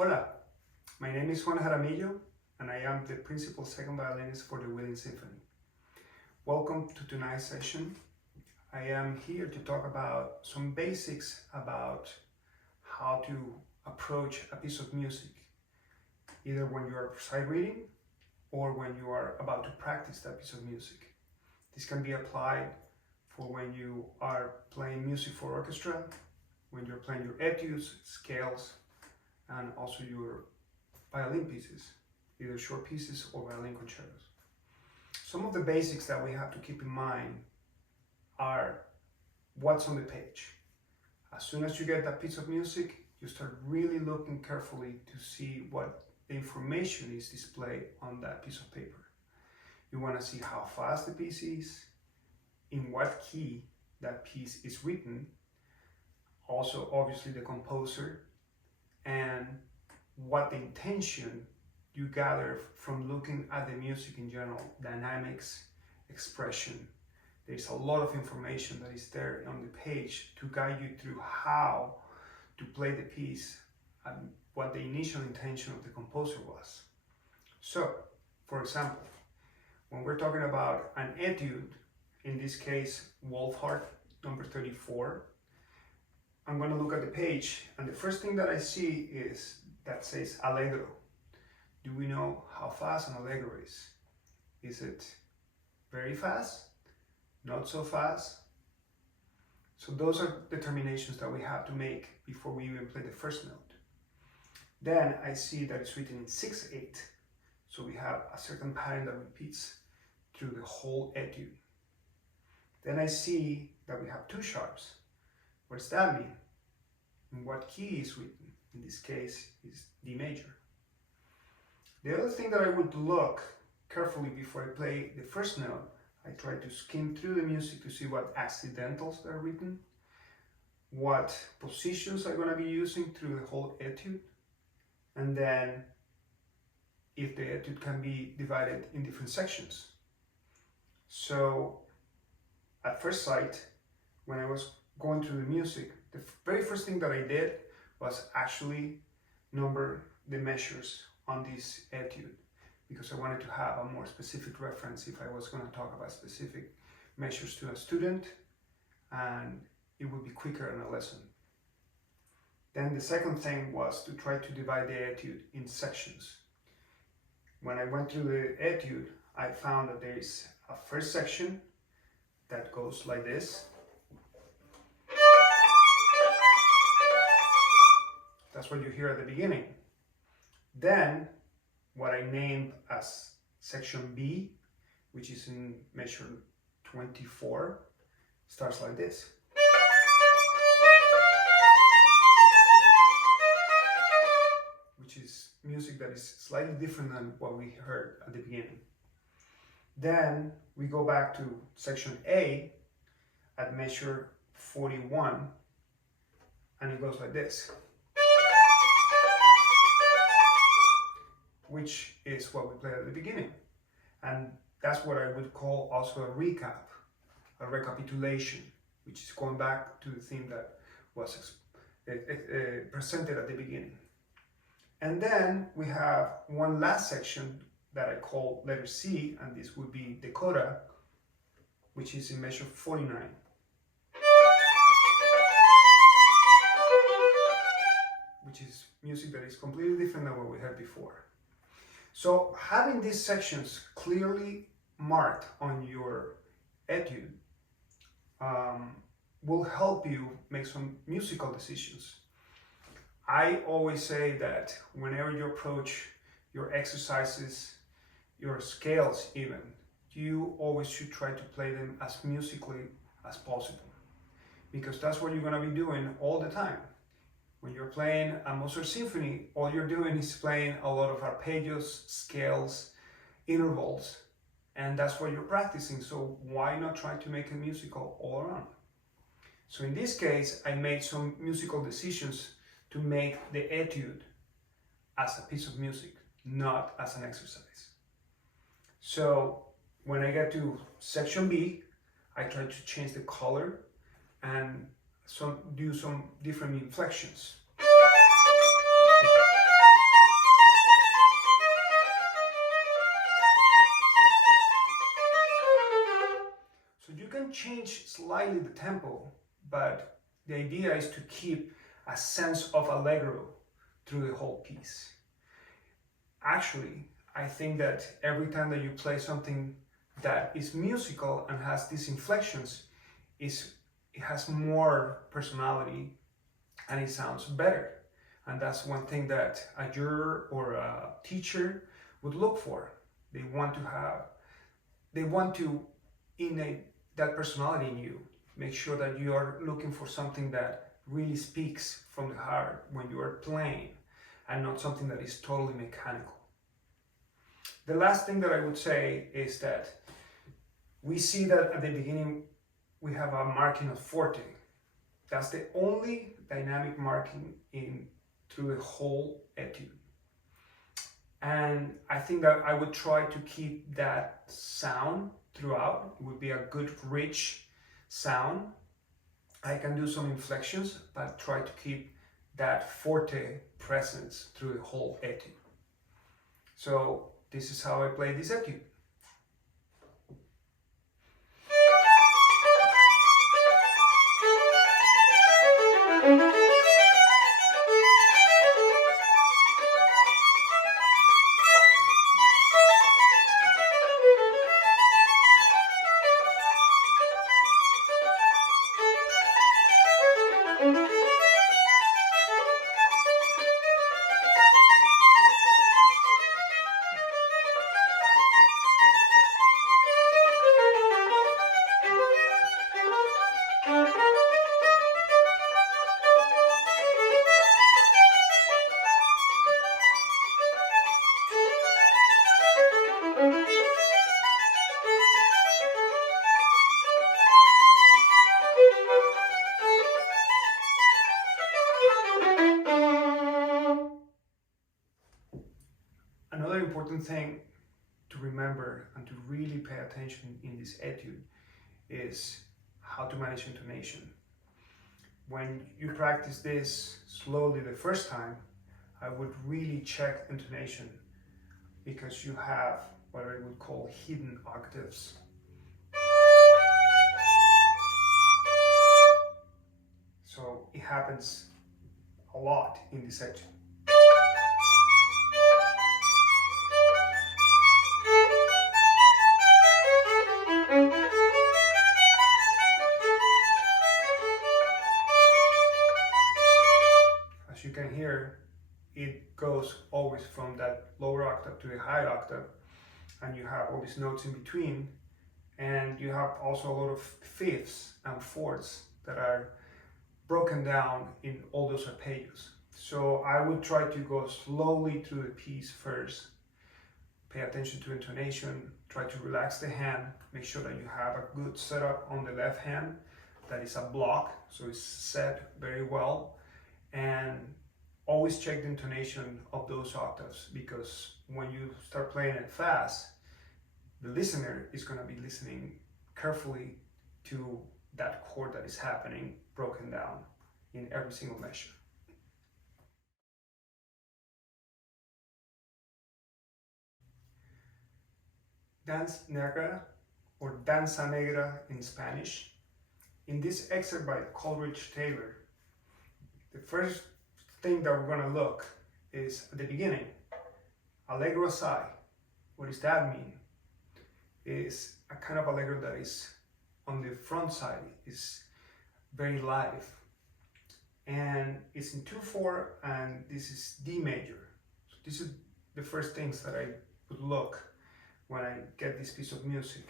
Hola, my name is Juan Jaramillo and I am the principal second violinist for the Violin Symphony. Welcome to tonight's session. I am here to talk about some basics about how to approach a piece of music, either when you are sight reading or when you are about to practice that piece of music. This can be applied for when you are playing music for orchestra, when you're playing your etudes, scales, and also your violin pieces, either short pieces or violin concertos. Some of the basics that we have to keep in mind are what's on the page. As soon as you get that piece of music, you start really looking carefully to see what the information is displayed on that piece of paper. You want to see how fast the piece is, in what key that piece is written, also obviously the composer, and what the intention you gather from looking at the music in general, dynamics, expression. There's a lot of information that is there on the page to guide you through how to play the piece and what the initial intention of the composer was. So, for example, when we're talking about an etude, in this case, Wolfhard number 34, I'm going to look at the page, and the first thing that I see is that says Allegro. Do we know how fast an Allegro is? Is it very fast? Not so fast? So those are determinations that we have to make before we even play the first note. Then I see that it's written in 6/8. So we have a certain pattern that repeats through the whole etude. Then I see that we have two sharps. What does that mean? And what key is written? In this case is D major. The other thing that I would look carefully before I play the first note, I try to skim through the music to see what accidentals are written, what positions I'm going to be using through the whole etude, and then if the etude can be divided in different sections. So at first sight, when I was going through the music, the very first thing that I did was actually number the measures on this etude, because I wanted to have a more specific reference if I was going to talk about specific measures to a student, and it would be quicker in a lesson. Then the second thing was to try to divide the etude in sections. When I went through the etude, I found that there is a first section that goes like this. That's what you hear at the beginning. Then, what I named as section B, which is in measure 24, starts like this. Which is music that is slightly different than what we heard at the beginning. Then we go back to section A at measure 41, and it goes like this, which is what we played at the beginning. And that's what I would call also a recap, a recapitulation, which is going back to the theme that was presented at the beginning. And then we have one last section that I call letter C, and this would be the coda, which is in measure 49. Which is music that is completely different than what we had before. So having these sections clearly marked on your etude will help you make some musical decisions. I always say that whenever you approach your exercises, your scales even, you always should try to play them as musically as possible, because that's what you're going to be doing all the time. When you're playing a Mozart symphony, all you're doing is playing a lot of arpeggios, scales, intervals, and that's what you're practicing. So why not try to make it musical all around? So in this case, I made some musical decisions to make the etude as a piece of music, not as an exercise. So when I get to section B, I try to change the color and do some different inflections. slightly the tempo, but the idea is to keep a sense of allegro through the whole piece. Actually, I think that every time that you play something that is musical and has these inflections, it has more personality and it sounds better. And that's one thing that a juror or a teacher would look for. They want to innate that personality in you. Make sure that you are looking for something that really speaks from the heart when you are playing and not something that is totally mechanical. The last thing that I would say is that we see that at the beginning we have a marking of forte. That's the only dynamic marking through the whole etude. And I think that I would try to keep that sound throughout. It would be a good rich sound. I can do some inflections, but try to keep that forte presence through the whole etude. So this is how I play this etude. Another important thing to remember and to really pay attention in this etude is how to manage intonation. When you practice this slowly the first time, I would really check intonation because you have what I would call hidden octaves. So it happens a lot in this etude. As you can hear, it goes always from that lower octave to the high octave, and you have all these notes in between, and you have also a lot of fifths and fourths that are broken down in all those arpeggios. So I would try to go slowly through the piece first, pay attention to intonation, try to relax the hand, make sure that you have a good setup on the left hand, that is a block, so it's set very well, and always check the intonation of those octaves, because when you start playing it fast, the listener is going to be listening carefully to that chord that is happening broken down in every single measure. Danza Negra, or Danza Negra in Spanish. In this excerpt by Coleridge Taylor, the first thing that we're going to look is at the beginning, allegro assai. What does that mean? Is a kind of allegro that is on the front side, is very live, and it's in 2/4, and this is D major. So this is the first things that I would look when I get this piece of music,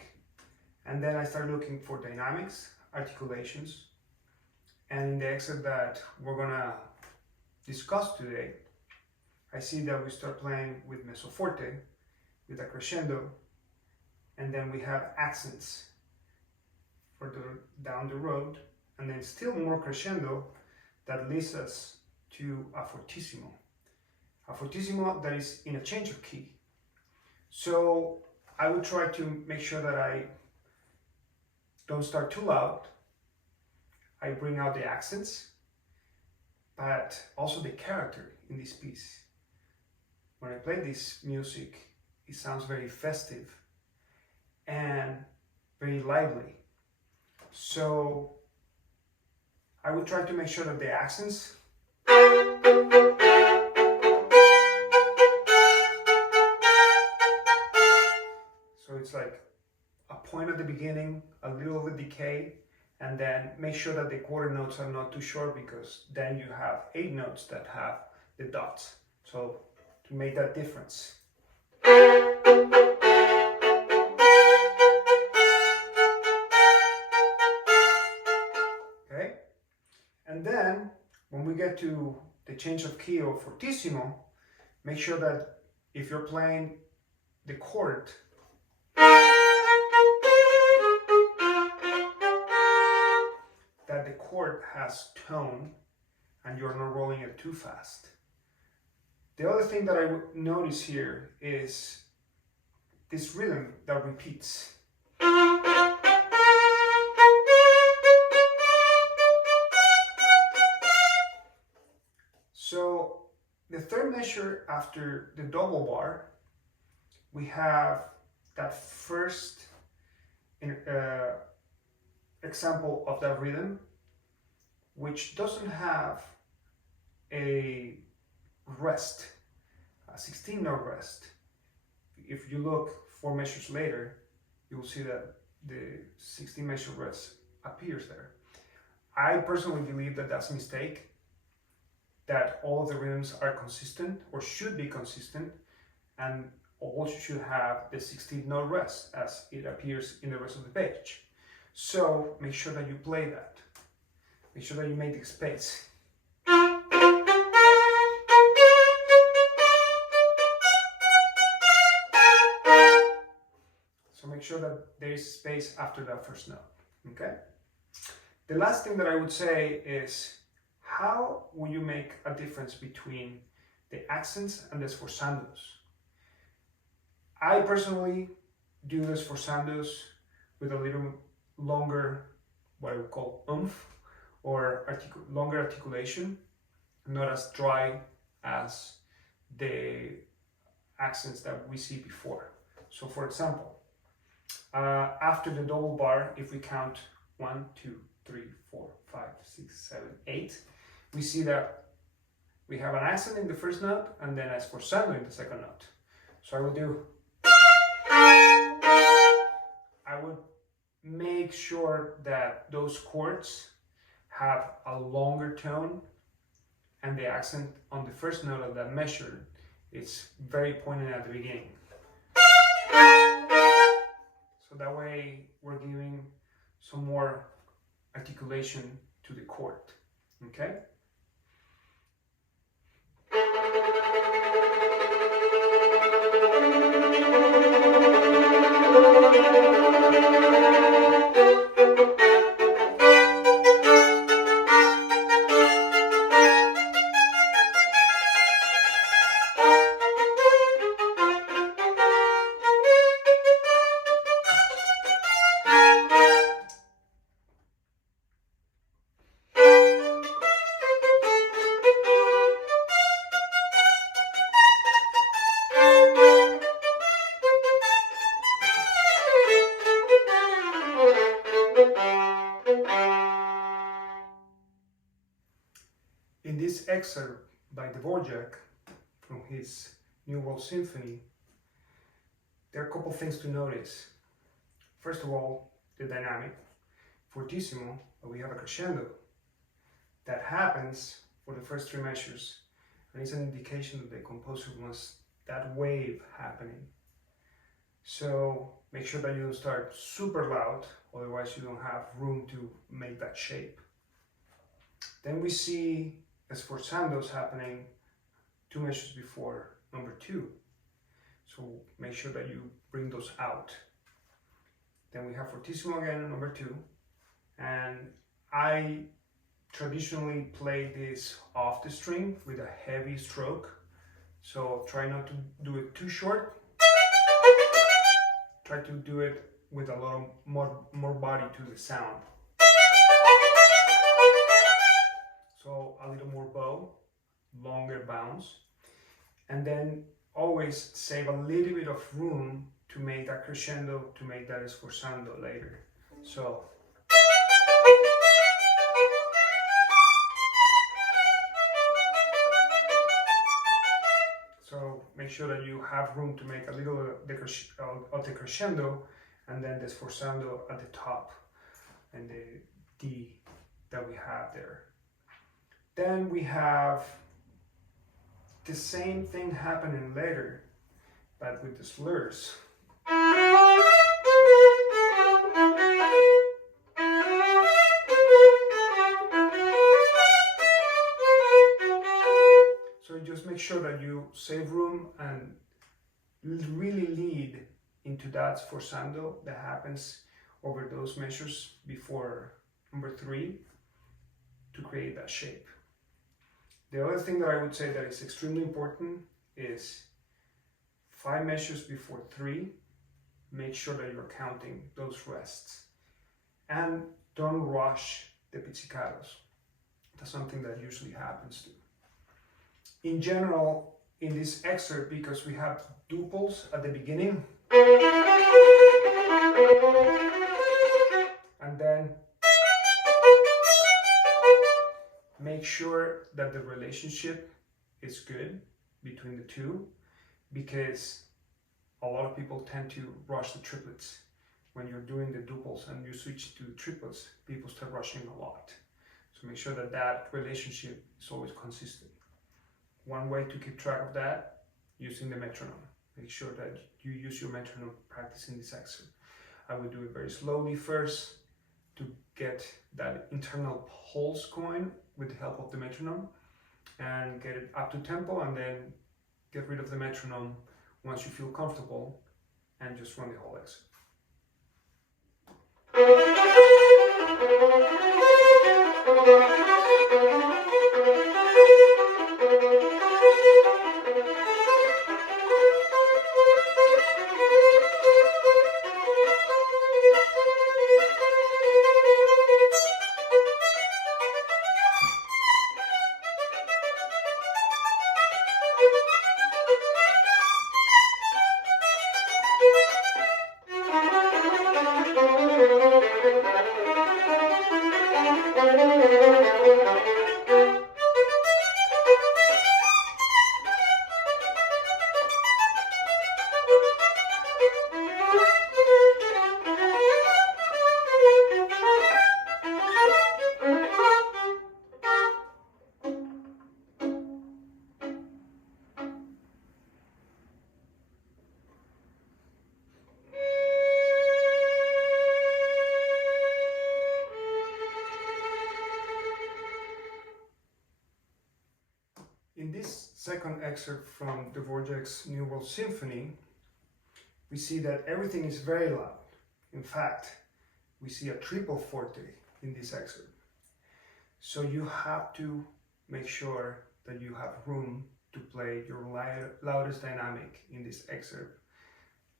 and then I start looking for dynamics, articulations, and in the excerpt that we're gonna discuss today, I see that we start playing with mezzo forte, with a crescendo, and then we have accents further down the road, and then still more crescendo that leads us to a fortissimo. A fortissimo that is in a change of key. So I will try to make sure that I don't start too loud. I bring out the accents, but also the character in this piece. When I play this music, it sounds very festive and very lively. So I would try to make sure that the accents so it's like a point at the beginning, a little of a decay, and then make sure that the quarter notes are not too short, because then you have 8 notes that have the dots. So to make that difference. Okay? And then when we get to the change of key or fortissimo, make sure that if you're playing the chord, that the chord has tone and you're not rolling it too fast. The other thing that I would notice here is this rhythm that repeats. So the third measure after the double bar, we have that first example of that rhythm, which doesn't have a rest, a 16 note rest. If you look 4 measures later, you will see that the 16 measure rest appears there. I personally believe that that's a mistake, that all of the rhythms are consistent or should be consistent, and all should have the 16th note rest as it appears in the rest of the page. So make sure that you play that. Make sure that you make the space. So make sure that there is space after that first note. Okay? The last thing that I would say is, how will you make a difference between the accents and the sforzandos? I personally do the sforzandos with a little longer, what I would call oomph, or longer articulation, not as dry as the accents that we see before. So for example, after the double bar, if we count 1, 2, 3, 4, 5, 6, 7, 8, we see that we have an accent in the first note and then a sforzando in the second note. So I will do, I would make sure that those chords have a longer tone and the accent on the first note of that measure is very pointed at the beginning. So that way we're giving some more articulation to the chord. Okay? In this excerpt by Dvorak from his New World Symphony, there are a couple things to notice. First of all, the dynamic. Fortissimo, we have a crescendo that happens for the first 3 measures, and it's an indication that the composer wants that wave happening. So make sure that you don't start super loud, otherwise you don't have room to make that shape. Then we see sforzandos happening 2 measures before number 2. So make sure that you bring those out. Then we have fortissimo again, number 2. And I traditionally play this off the string with a heavy stroke. So try not to do it too short. Try to do it with a lot more body to the sound. So a little more bow, longer bounce, and then always save a little bit of room to make that crescendo, to make that sforzando later. So make sure that you have room to make a little of the crescendo, and then the sforzando at the top, and the D that we have there. Then we have the same thing happening later, but with the slurs. So just make sure that you save room and really lead into that sforzando that happens over those measures before number 3 to create that shape. The other thing that I would say that is extremely important is 5 measures before 3, make sure that you're counting those rests. And don't rush the pizzicatos. That's something that usually happens too. In general, in this excerpt, because we have duples at the beginning, and then make sure that the relationship is good between the two, because a lot of people tend to rush the triplets. When you're doing the duples and you switch to the triplets, people start rushing a lot. So make sure that that relationship is always consistent. One way to keep track of that, using the metronome. Make sure that you use your metronome practicing this excerpt. I would do it very slowly first to get that internal pulse going with the help of the metronome, and get it up to tempo, and then get rid of the metronome once you feel comfortable, and just run the whole excerpt. In this second excerpt from Dvorak's New World Symphony, we see that everything is very loud. In fact, we see a triple forte in this excerpt. So you have to make sure that you have room to play your loudest dynamic in this excerpt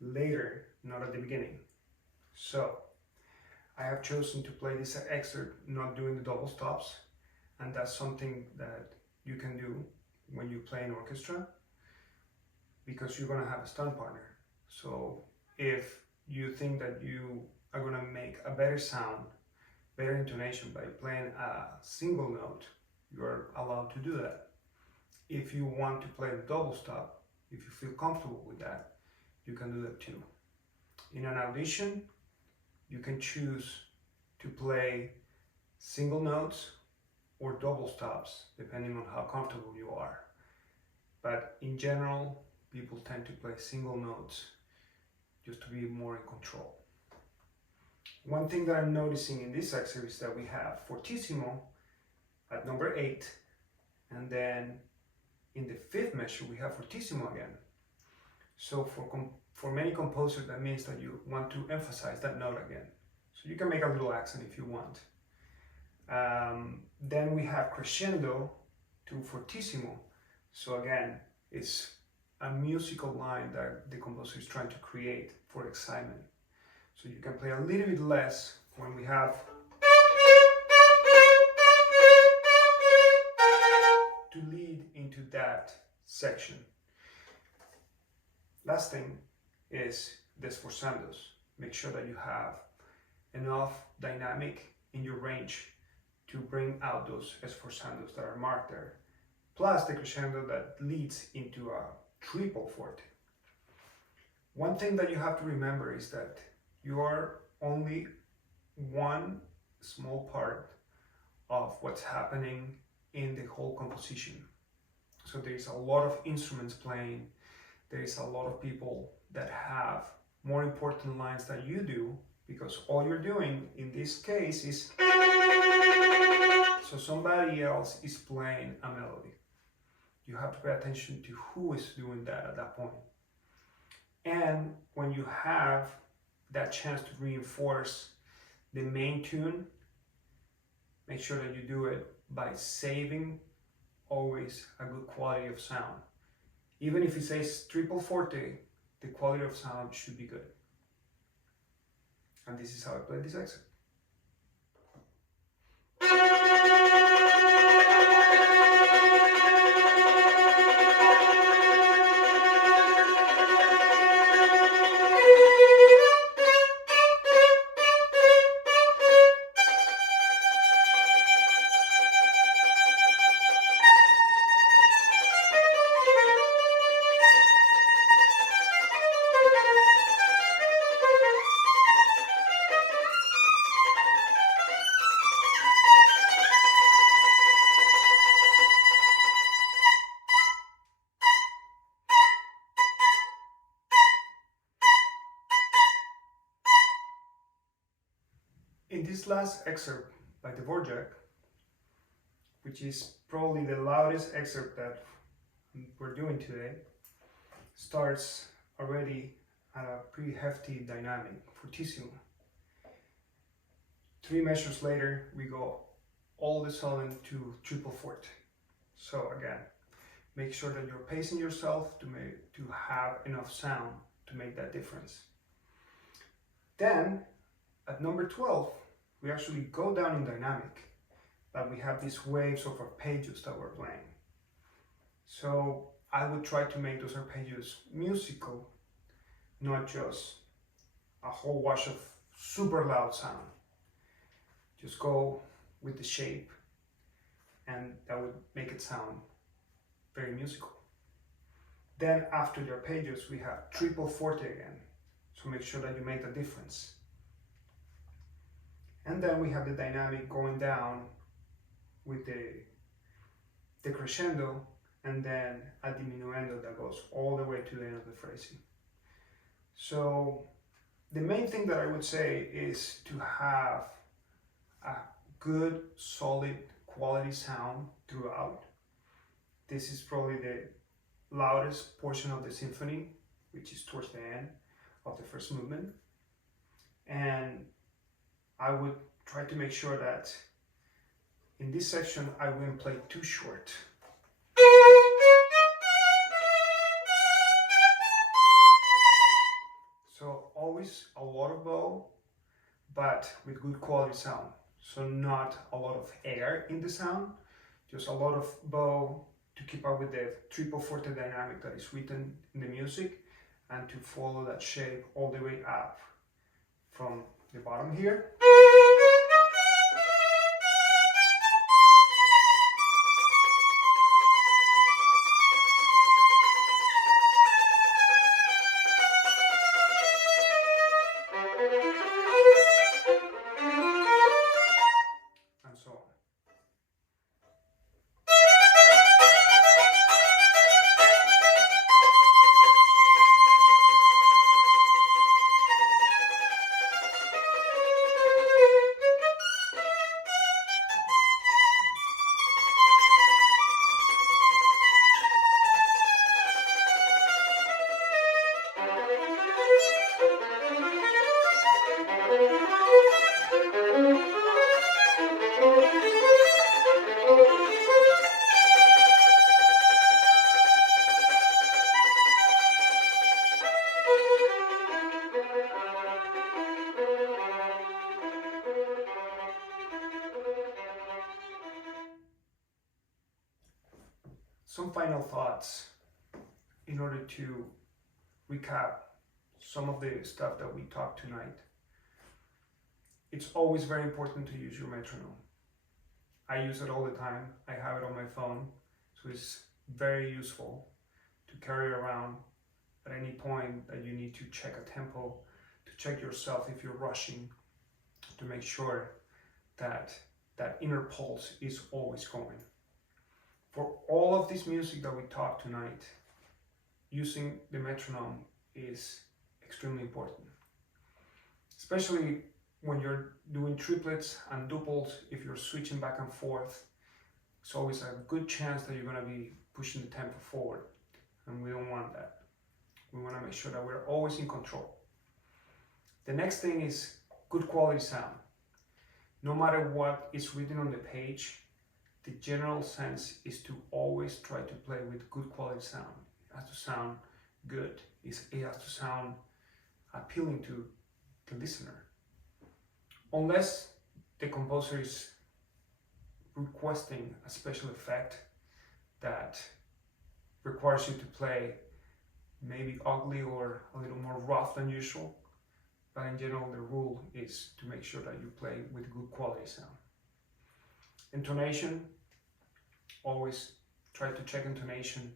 later, not at the beginning. So I have chosen to play this excerpt not doing the double stops, and that's something that you can do when you play an orchestra, because you're going to have a stunt partner. So if you think that you are going to make a better sound, better intonation by playing a single note, you're allowed to do that. If you want to play a double stop, if you feel comfortable with that, you can do that too. In an audition, you can choose to play single notes or double stops, depending on how comfortable you are. But in general, people tend to play single notes just to be more in control. One thing that I'm noticing in this excerpt is that we have Fortissimo at number 8, and then in the 5th measure we have Fortissimo again. So for many composers, that means that you want to emphasize that note again. So you can make a little accent if you want. Then we have crescendo to fortissimo. So again, it's a musical line that the composer is trying to create for excitement. So you can play a little bit less when we have to lead into that section. Last thing is the sforzandos. Make sure that you have enough dynamic in your range to bring out those sforzandos that are marked there, plus the crescendo that leads into triple forte. One thing that you have to remember is that you are only one small part of what's happening in the whole composition. So there's a lot of instruments playing, there's a lot of people that have more important lines than you do, because all you're doing in this case is, so somebody else is playing a melody. You have to pay attention to who is doing that at that point. And when you have that chance to reinforce the main tune, make sure that you do it by saving always a good quality of sound. Even if it says triple forte, the quality of sound should be good. And this is how I play this excerpt. In this last excerpt by Dvorak, which is probably the loudest excerpt that we're doing today, starts already at a pretty hefty dynamic, Fortissimo. 3 measures later, we go all of a sudden to triple forte. So again, make sure that you're pacing yourself to have enough sound to make that difference. Then, at number 12, we actually go down in dynamic, but we have these waves of arpeggios that we're playing. So I would try to make those arpeggios musical, not just a whole wash of super loud sound. Just go with the shape, and that would make it sound very musical. Then after the arpeggios, we have triple forte again. So make sure that you make the difference. And then we have the dynamic going down with the crescendo, and then a diminuendo that goes all the way to the end of the phrasing. So the main thing that I would say is to have a good, solid, quality sound throughout. This is probably the loudest portion of the symphony, which is towards the end of the first movement. And I would try to make sure that in this section I wouldn't play too short. So always a lot of bow, but with good quality sound. So not a lot of air in the sound, just a lot of bow to keep up with the triple forte dynamic that is written in the music, and to follow that shape all the way up from the bottom here. And so on. Some final thoughts in order to recap some of the stuff that we talked tonight. It's always very important to use your metronome. I use it all the time. I have it on my phone, so it's very useful to carry around at any point that you need to check a tempo, to check yourself if you're rushing, to make sure that that inner pulse is always going. For all of this music that we taught tonight, using the metronome is extremely important. Especially when you're doing triplets and duples, if you're switching back and forth, it's always a good chance that you're going to be pushing the tempo forward, and we don't want that. We want to make sure that we're always in control. The next thing is good quality sound. No matter what is written on the page, the general sense is to always try to play with good quality sound. It has to sound good. It has to sound appealing to the listener. Unless the composer is requesting a special effect that requires you to play maybe ugly or a little more rough than usual, but in general the rule is to make sure that you play with good quality sound. Intonation, always try to check intonation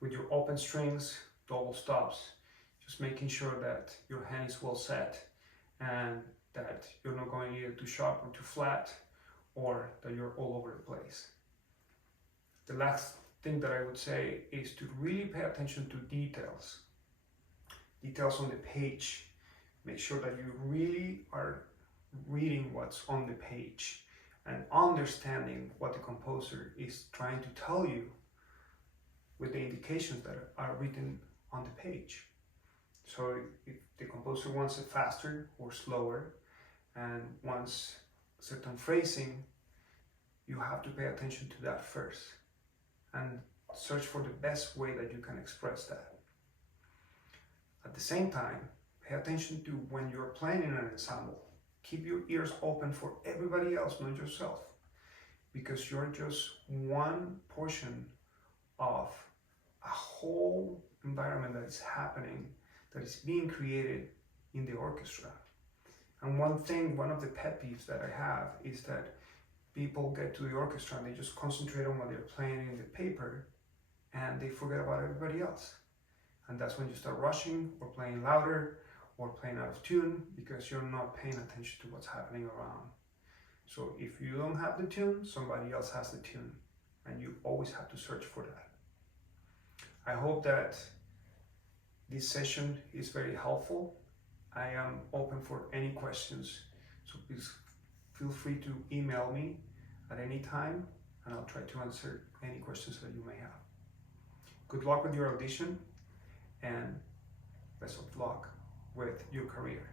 with your open strings, double stops, just making sure that your hand is well set and that you're not going either too sharp or too flat, or that you're all over the place. The last thing that I would say is to really pay attention to details. Details on the page. Make sure that you really are reading what's on the page and understanding what the composer is trying to tell you with the indications that are written on the page. So if the composer wants it faster or slower and wants certain phrasing, you have to pay attention to that first and search for the best way that you can express that. At the same time, pay attention to when you're playing in an ensemble. Keep your ears open for everybody else, not yourself, because you're just one portion of a whole environment that is happening, that is being created in the orchestra. And one of the pet peeves that I have is that people get to the orchestra and they just concentrate on what they're playing in the paper and they forget about everybody else. And that's when you start rushing or playing louder or playing out of tune because you're not paying attention to what's happening around. So if you don't have the tune, somebody else has the tune, and you always have to search for that. I hope that this session is very helpful. I am open for any questions, so please feel free to email me at any time and I'll try to answer any questions that you may have. Good luck with your audition and best of luck with your career.